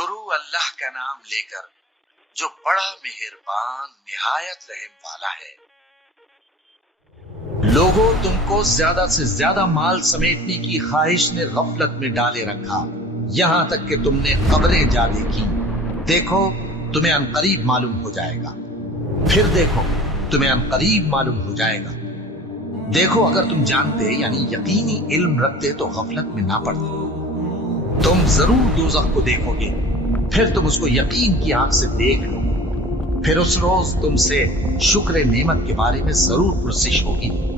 شروع اللہ کا نام لے کر جو بڑا مہربان نہایت رحم والا ہے۔ لوگوں، تم کو زیادہ سے زیادہ مال سمیٹنے کی خواہش نے غفلت میں ڈالے رکھا، یہاں تک کہ تم نے قبریں جا دیکھی۔ دیکھو تمہیں عنقریب معلوم ہو جائے گا، پھر دیکھو تمہیں عنقریب معلوم ہو جائے گا۔ دیکھو اگر تم جانتے یعنی یقینی علم رکھتے تو غفلت میں نہ پڑتے۔ تم ضرور دوزخ کو دیکھو گے، پھر تم اس کو یقین کی آنکھ سے دیکھ لو، پھر اس روز تم سے شکر نعمت کے بارے میں ضرور پرسش ہوگی۔